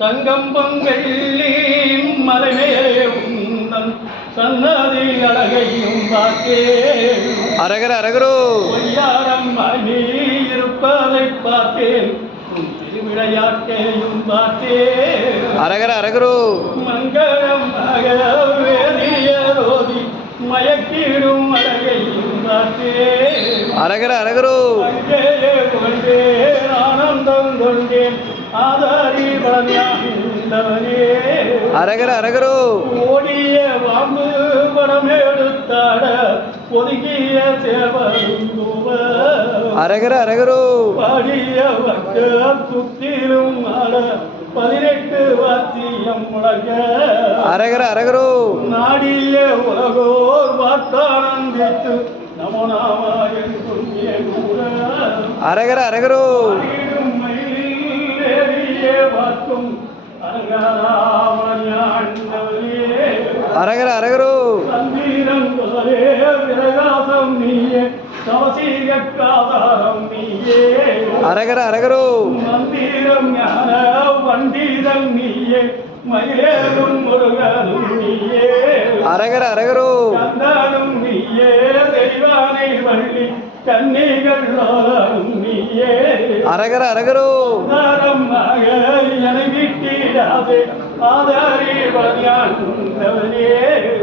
சங்கம் பொங்கல்லி மலைமேலே உந்தன் சன்னதி அழகையும் பார்த்தேன். அரகர அரகரோ பொய்யாரம் நீ இருப்பதை பார்த்தேன். திருவிளையாட்டையும் பார்த்தேன். அரகர அரகரோ மங்களம் வேதியோதி மயக்கிடும் அழகையும் பார்த்தேன். அரகர அரகரோ அங்கேயே கொண்டேன் ஆனந்தம் கொண்டேன் ஆதாரி பலனே. அரகர அரகரோ ஓடிய வாம்பு படம் எடுத்தாட ஒதுங்கிய சேவருந்துவ. அரகர அரகரோ பாடிய வக்க சுத்திலும் ஆட 18 வாத்தியம் முழங்க. அரகர அரகரோ நாடிய உலகோர் வார்த்தானந்தித்து நமோ நாமாய கூட. அரகர அரகரோ பார்க்கும் அரங்கராமஞாண்டவரே. அரகர அரகரோ சந்தீரம் விரகாசம் நீயே சவசீகாதாரம் நீயே. அரகர அரகரோ மந்திரம் ஞான வண்டீரம் நீயே மயிலேறும் முருகனும் நீயே. அரகர அரகரோ கந்தானும் நீயே தெய்வானை வள்ளி கன்னிகள் நீயே. அரகர அரகரோ என வீட்டிடாதே ஆதாரி பலியாண்டவரே.